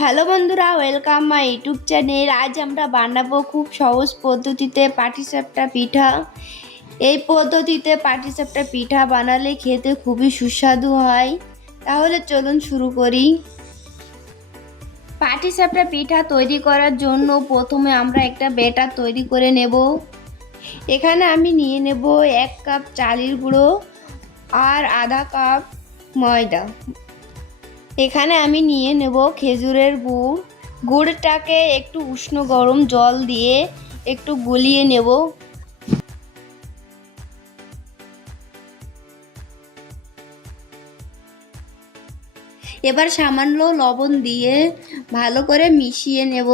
Hello বন্ধুরা welcome my YouTube channel আজ আমরা বানাবো খুব সহজ পদ্ধতিতে পাটিসাপটা পিঠা। এই পদ্ধতিতে পাটিসাপটা পিঠা বানালে খেতে খুবই সুস্বাদু হয়। তাহলে চলুন শুরু করি। পাটিসাপটা পিঠা তৈরি করার জন্য প্রথমে আমরা একটা বেটার তৈরি করে নেব। এখানে আমি নিয়ে নেব এক কাপ চালের গুঁড়ো আর আধা কাপ ময়দা। এখানে আমি নিয়ে নেব খেজুরের গুড়। গুড়টাকে একটু উষ্ণ গরম জল দিয়ে একটু গলিয়ে নেব। এবার সামান্য লবণ দিয়ে ভালো করে মিশিয়ে নেব।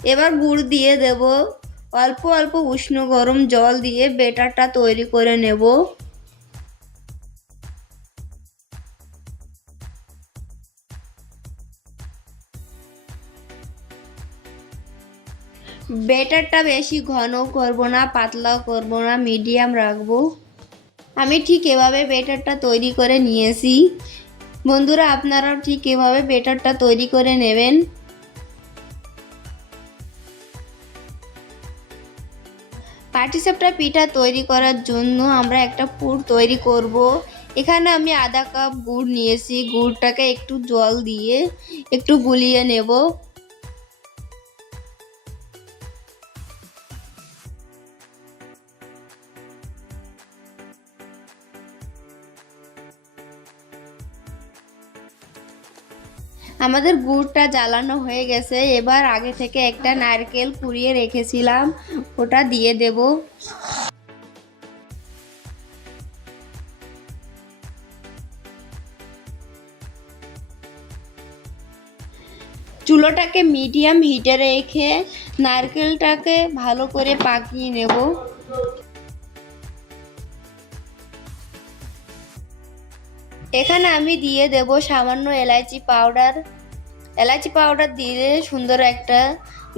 এবার গুড় দিয়ে দেব। অল্প অল্প উষ্ণ গরম জল দিয়ে বেটারটা তৈরি করে নেব। বেটারটা বেশি ঘন করব না, পাতলাও করব না, মিডিয়াম রাখব। আমি ঠিক এভাবে বেটারটা তৈরি করে নিয়েছি। বন্ধুরা, আপনারাও ঠিক এভাবে বেটারটা তৈরি করে নেবেন। পাটিসাপটা পিঠা তৈরি করার জন্য আমরা একটা পুর তৈরি করব। এখানে আমি আধা কাপ গুড় নিয়েছি। গুড়টাকে একটু জল দিয়ে একটু গুলিয়ে নেব। আমাদের গুড়টা জ্বালানো হয়ে গেছে। এবার আগে থেকে একটা নারকেল কুড়িয়ে রেখেছিলাম। ওটা দিয়ে দেব। চুলোটাকে মিডিয়াম হিটে রেখে নারকেলটাকে ভালো করে পাকিয়ে নেব। এখানে আমি দিয়ে দেব সামান্য এলাচি পাউডার। এলাচি পাউডার দিলে সুন্দর একটা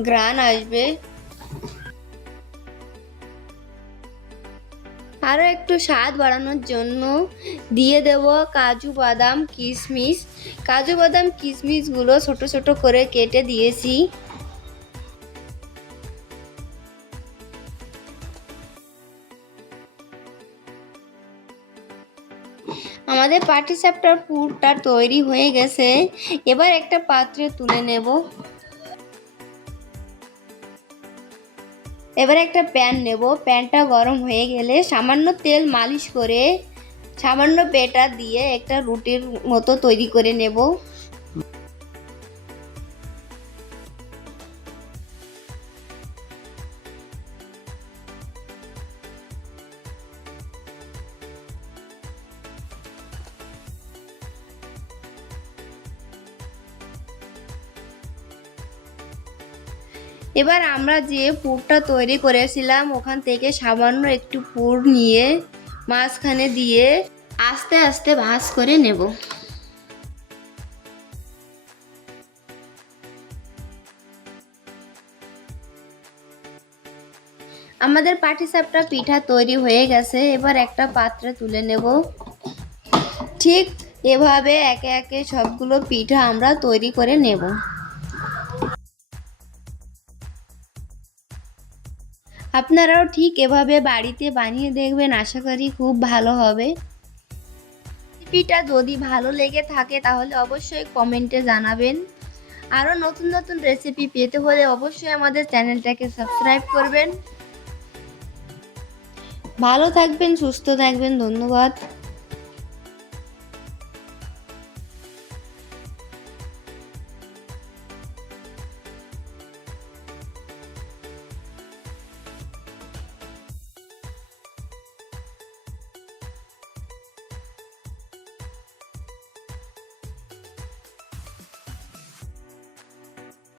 গ্রান আসবে। আরও একটু স্বাদ বাড়ানোর জন্য দিয়ে দেব কাজু বাদাম কিশমিশ কাজু বাদাম কিশমিশগুলো ছোট ছোট করে কেটে দিয়েছি। আমাদের পাটিসাপটার পুরটা তৈরি হয়ে গেছে। এবার একটা পাত্রে তুলে নেব। এবার একটা প্যান নেব। প্যানটা গরম হয়ে গেলে সামান্য তেল মালিশ করে সামান্য বেটার দিয়ে একটা রুটির মতো তৈরি করে নেব। এবার আমরা যে পুরটা তৈরি করেছিলাম, ওখান থেকে সামান্য একটু পুর নিয়ে মাঝখানে দিয়ে আস্তে আস্তে ভাঁজ করে নেব। আমাদের পাটিসাপটা পিঠা তৈরি হয়ে গেছে, এবার একটা পাত্রে তুলে নেব। ঠিক এভাবে একে একে সবগুলো পিঠা আমরা তৈরি করে নেব। আপনারাও ঠিক এভাবে বাড়িতে বানিয়ে দেখবেন, আশা করি খুব ভালো হবে। রেসিপিটা যদি ভালো লেগে থাকে তাহলে অবশ্যই কমেন্টে জানাবেন। আরও নতুন নতুন রেসিপি পেতে হলে অবশ্যই আমাদের চ্যানেলটাকে সাবস্ক্রাইব করবেন। ভালো থাকবেন, সুস্থ থাকবেন, ধন্যবাদ।